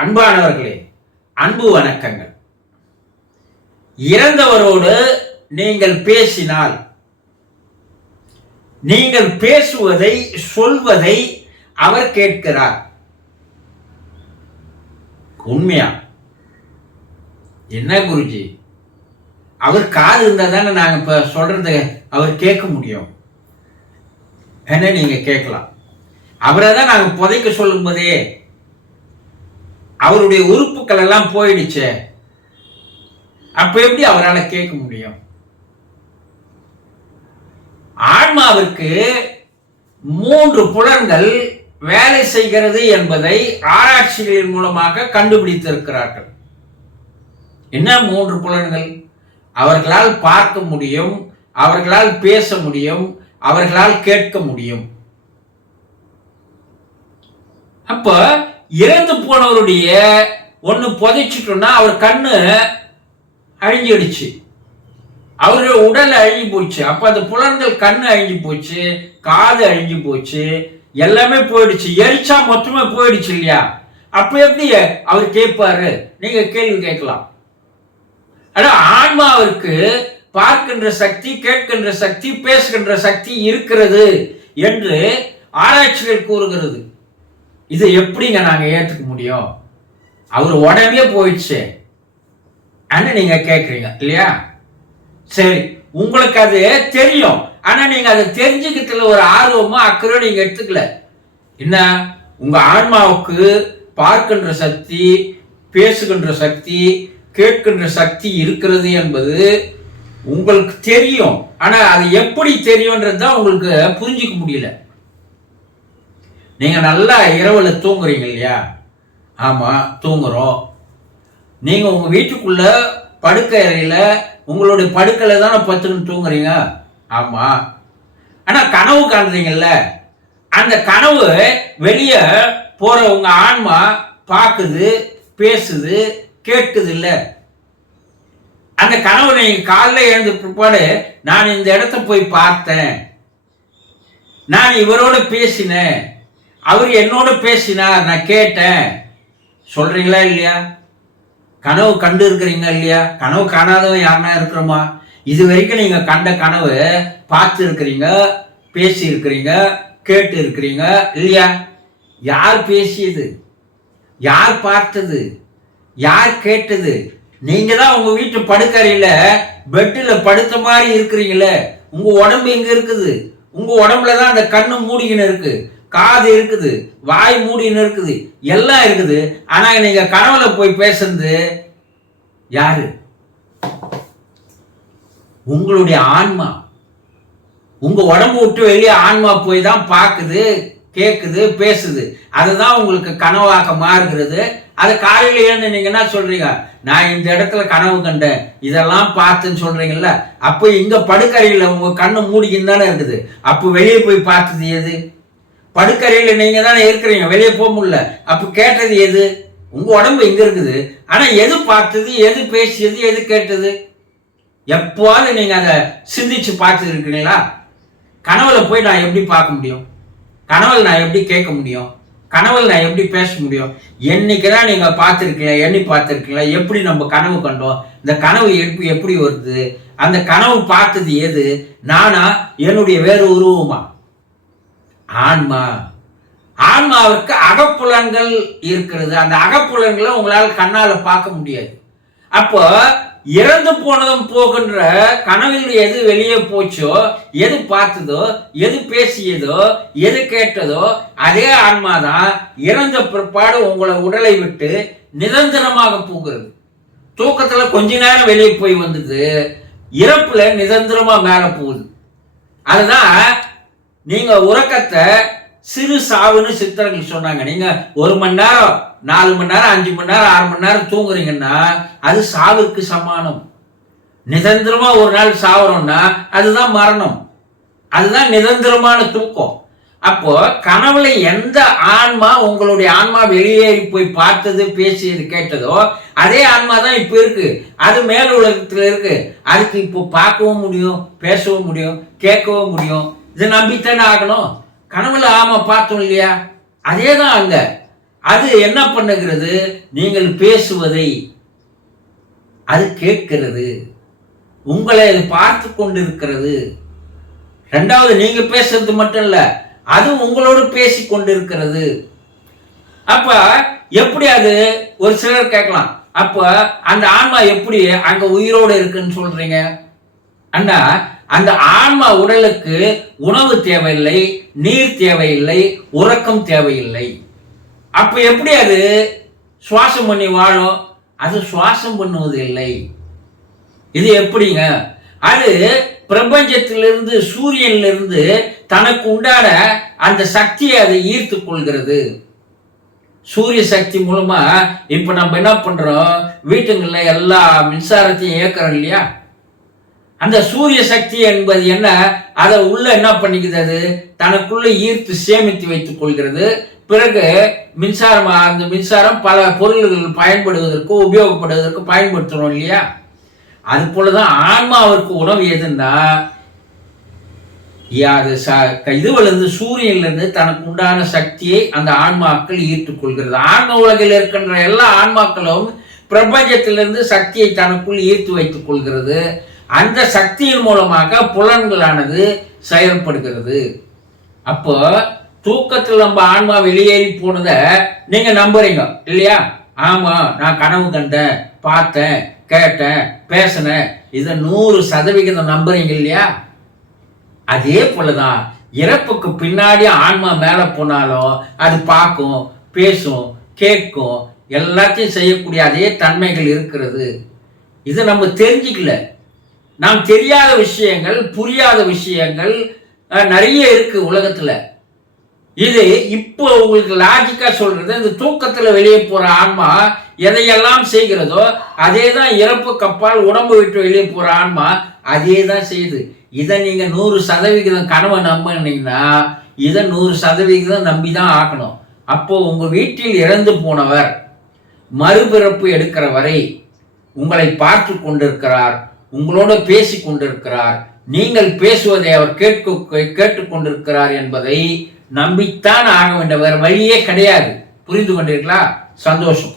அன்பானவர்களே, அன்பு வணக்கங்கள். இறந்தவரோடு நீங்கள் பேசினால், நீங்கள் பேசுவதை சொல்வதை அவர் கேட்கிறார். உண்மையா? என்ன குருஜி, அவர் காது இருந்தா தானே நாங்க இப்ப சொல்றத அவர் கேட்க முடியும். என்ன நீங்க கேட்கலாம். அவரை தான் நாங்க புதைக்க சொல்லும் போதே அவருடைய உறுப்புகள் எல்லாம் போயிடுச்சு. அப்ப எப்படி அவரால் கேட்க முடியும்? ஆன்மாவிற்கு 3 புலன்கள் வேலை செய்கிறது என்பதை ஆராய்ச்சிகளின் மூலமாக கண்டுபிடித்திருக்கிறார்கள். என்ன 3 புலன்கள்? அவர்களால் பார்க்க முடியும், அவர்களால் பேச முடியும், அவர்களால் கேட்க முடியும். அப்ப இறந்து போனவருடைய ஒண்ணு புதைச்சிட்டோம்னா அவர் கண்ணு அழிஞ்சிடுச்சு, அவருடைய உடல் அழிஞ்சு போச்சு. அப்ப அந்த புலன்கள் கண்ணு அழிஞ்சு போச்சு, காது அழிஞ்சு போச்சு, எல்லாமே போயிடுச்சு. எரிச்சா மொத்தமே போயிடுச்சு இல்லையா? அப்ப எப்படி அவர் கேட்பாரு? நீங்க கேள்வி கேட்கலாம். ஆனா ஆன்மாவிற்கு பார்க்கின்ற சக்தி, கேட்கின்ற சக்தி, பேசுகின்ற சக்தி இருக்கிறது என்று ஆராய்ச்சிகள் கூறுகிறது. இது எப்படிங்க நாங்க ஏத்துக்க முடியும்? அவர் உடனே போயிடுச்சு நீங்க கேட்குறீங்க இல்லையா? சரி, உங்களுக்கு அது தெரியும், ஆனா நீங்க அதை தெரிஞ்சுக்கிறதுல ஒரு ஆர்வமோ அக்கறையோ நீங்க எடுத்துக்கல. என்ன, உங்க ஆன்மாவுக்கு பார்க்கின்ற சக்தி, பேசுகின்ற சக்தி, கேட்கின்ற சக்தி இருக்கிறது என்பது உங்களுக்கு தெரியும். ஆனா அது எப்படி தெரியும்ன்றது தான் உங்களுக்கு புரிஞ்சிக்க முடியல. நீங்க நல்லா இரவுல தூங்குறீங்க இல்லையா? ஆமா, தூங்குறோம். நீங்க உங்க வீட்டுக்குள்ள படுக்கை அறையில உங்களுடைய படுக்கையில தானே பத்துன்னு தூங்குறீங்க. ஆமா. ஆனா கனவு காண்றீங்கல்ல, அந்த கனவு வெளியே போற உங்க ஆன்மா பாக்குது, பேசுது, கேட்குது இல்ல? அந்த கனவு நீங்க காலைல எழுந்த பிற்பாடு, நான் இந்த இடத்த போய் பார்த்தேன், நான் இவரோட பேசினேன், அவர் என்னோட பேசினார், நான் கேட்டேன் சொல்றீங்களா இல்லையா? கனவு கண்டு இருக்கிறீங்களா இல்லையா? கனவு காணாதவன் யாருன்னா இருக்கிறோமா? இது வரைக்கும் நீங்க கண்ட கனவு பார்த்து இருக்கிறீங்க, பேசி இருக்கிறீங்க, கேட்டு இருக்கிறீங்க இல்லையா? யார் பேசியது, யார் பார்த்தது, யார் கேட்டது? நீங்க தான் உங்க வீட்டு படுக்கறையில பெட்டில் படுத்த மாதிரி இருக்கிறீங்களே. உங்க உடம்பு எங்க இருக்குது? உங்க உடம்புல தான் அந்த கண்ணு மூடிக்கின்னு இருக்கு, காது இருக்குது, வாய் மூடின்னு இருக்குது, எல்லாம் இருக்குது. ஆனா நீங்க கனவுல போய் பேசுறது யாரு? உங்களுடைய ஆன்மா. உங்க உடம்பு விட்டு வெளியே ஆன்மா போய் தான் பார்க்குது, கேட்குது, பேசுது. அதுதான் உங்களுக்கு கனவாக மாறுகிறது. அது காலையில எழுந்து நீங்க என்ன சொல்றீங்க? நான் இந்த இடத்துல கனவு கண்டேன், இதெல்லாம் பார்த்துன்னு சொல்றீங்கல்ல. அப்போ இங்க படுக்கறையில உங்க கண்ணு மூடிக்கின்னு தானே இருக்குது. அப்போ வெளியே போய் பார்த்தது எது? படுக்கறையில நீங்க தானே இருக்கிறீங்க, வெளியே போக முடியல. அப்ப கேட்டது எது? உங்க உடம்பு எங்க இருக்குது. ஆனா எது பார்த்தது, எது பேசியது, எது கேட்டது? எப்போது நீங்க அதை சிந்திச்சு பார்த்து இருக்கிறீங்களா? கனவுல போய் நான் எப்படி பார்க்க முடியும்? கனவுல நான் எப்படி கேட்க முடியும்? கனவுல நான் எப்படி பேச முடியும்? என்னைக்குதான் நீங்க பார்த்துருக்கீங்களா, எண்ணி பார்த்துருக்கீங்களா? எப்படி நம்ம கனவு கண்டோம்? இந்த கனவு எப்படி வருது? அந்த கனவு பார்த்தது எது? நானா, என்னுடைய வேறு உருவமா? ஆன்மா. ஆன்மாவுக்கு அகப்புலன்கள் இருக்கிறது. அந்த அகப்புலன்களை உங்களால் கண்ணால பார்க்க முடியாது. அப்போ இறந்து போனதும் போகின்ற கனவில் எது வெளியே போச்சோ, எது பார்த்ததோ, எது பேசியதோ, எது கேட்டதோ, அதே ஆன்மாதான் இறந்த பிற்பாடு உங்களை உடலை விட்டு நிரந்தரமாக போகிறது. தூக்கத்துல கொஞ்ச நேரம் வெளியே போய் வந்தது, இறப்புல நிரந்தரமா மேல போகுது. அதுதான் நீங்க உறக்கத்தை சிறு சாவுன்னு சித்தர்கள் சொன்னாங்க. நீங்க 1 மணி நேரம், 4 மணி நேரம், 5 மணி நேரம், 6 மணி நேரம் தூங்குறீங்கன்னா அது சாவுக்கு சமானம். நிரந்தரமா ஒரு நாள் சாவுறோம்னா அதுதான் மரணம், அதுதான் நிரந்தரமான தூக்கம். அப்போ கனவுல எந்த ஆன்மா உங்களுடைய ஆன்மா வெளியேறி போய் பார்த்தது, பேசியது, கேட்டதோ அதே ஆன்மா தான் இப்ப இருக்கு. அது மேல் உலகத்துல இருக்கு. அதுக்கு இப்போ பார்க்கவும் முடியும், பேசவும் முடியும், கேட்கவும் முடியும். இதை நம்பித்தானே ஆகணும். கனவுல ஆமா பார்த்தோம் இல்லையா? அதே தான் அங்க. அது என்ன பண்ணுகிறது? நீங்கள் பேசுவதை அது கேட்கிறது, உங்களை அது பார்த்து கொண்டிருக்கிறது. ரெண்டாவது, நீங்க பேசுறது மட்டும் இல்ல, அது உங்களோடு பேசி கொண்டிருக்கிறது. அப்ப எப்படி அது? ஒரு சிலர் கேட்கலாம், அப்ப அந்த ஆன்மா எப்படி அங்க உயிரோடு இருக்குன்னு சொல்றீங்க? அண்ணா, அந்த ஆன்மா உடலுக்கு உணவு தேவையில்லை, நீர் தேவையில்லை, உறக்கம் தேவையில்லை. அப்ப எப்படி அது சுவாசம் பண்ணி வாழும்? அது சுவாசம் பண்ணுவது இல்லை. இது எப்படிங்க? அது பிரபஞ்சத்திலிருந்து, சூரியனிலிருந்து தனக்கு உண்டான அந்த சக்தியை அது ஈர்த்து கொள்கிறது. சூரிய சக்தி மூலமா இப்ப நம்ம என்ன பண்றோம்? வீட்டுங்கள்ல எல்லா மின்சாரத்தையும் இயக்குறோம் இல்லையா? அந்த சூரிய சக்தி என்பது என்ன? அதை உள்ள என்ன பண்ணிக்குது? அது தனக்குள்ள ஈர்த்து சேமித்து வைத்துக் கொள்கிறது. பிறகு மின்சாரம், அந்த மின்சாரம் பல பொருள்கள் பயன்படுவதற்கு, உபயோகப்படுவதற்கு பயன்படுத்துறோம் இல்லையா? அது போலதான் ஆன்மாவிற்கு உணவு எதுன்னா, இதுவிலிருந்து, சூரியனிலிருந்து தனக்கு உண்டான சக்தியை அந்த ஆன்மாக்கள் ஈர்த்துக் கொள்கிறது. ஆன்ம உலகில் இருக்கின்ற எல்லா ஆன்மாக்களும் பிரபஞ்சத்திலிருந்து சக்தியை தனக்குள் ஈர்த்து வைத்துக் கொள்கிறது. அந்த சக்தியின் மூலமாக புலன்களானது செயல்படுகிறது. அப்போ தூக்கத்தில் நம்ம ஆன்மா வெளியேறி போனதை நீங்க நம்புறீங்க இல்லையா? ஆமா, நான் கனவு கண்டேன், பார்த்தேன், கேட்டேன், பேசினேன், இதை 100% நம்புறீங்க இல்லையா? அதே போலதான் இறப்புக்கு பின்னாடி ஆன்மா மேல போனாலும் அது பார்க்கும், பேசும், கேட்கும், எல்லாத்தையும் செய்யக்கூடிய அதே தன்மைகள் இருக்கிறது. இதை நம்ம தெரிஞ்சுக்கல. நாம் தெரியாத விஷயங்கள், புரியாத விஷயங்கள் நிறைய இருக்கு உலகத்துல. இது இப்போ உங்களுக்கு லாஜிக்கா சொல்றது, இந்த தூக்கத்துல வெளியே போற ஆன்மா எதையெல்லாம் செய்கிறதோ அதே தான் இறப்பு கப்பால் உடம்பு விட்டு வெளியே போற ஆன்மா அதே தான் செய்யுது. இதை நீங்க 100% கனவை நம்பினீங்கன்னா இதை 100% நம்பிதான் ஆக்கணும். அப்போ உங்க வீட்டில் இறந்து போனவர் மறுபிறப்பு எடுக்கிற வரை உங்களை பார்த்து கொண்டிருக்கிறார், உங்களோட பேசி கொண்டிருக்கிறார், நீங்கள் பேசுவதை அவர் கேட்டுக்கொண்டிருக்கிறார் என்பதை நம்பித்தான் ஆக வேண்டும். வேற வழியே கிடையாது. புரிந்து கொண்டீர்களா? சந்தோஷம்.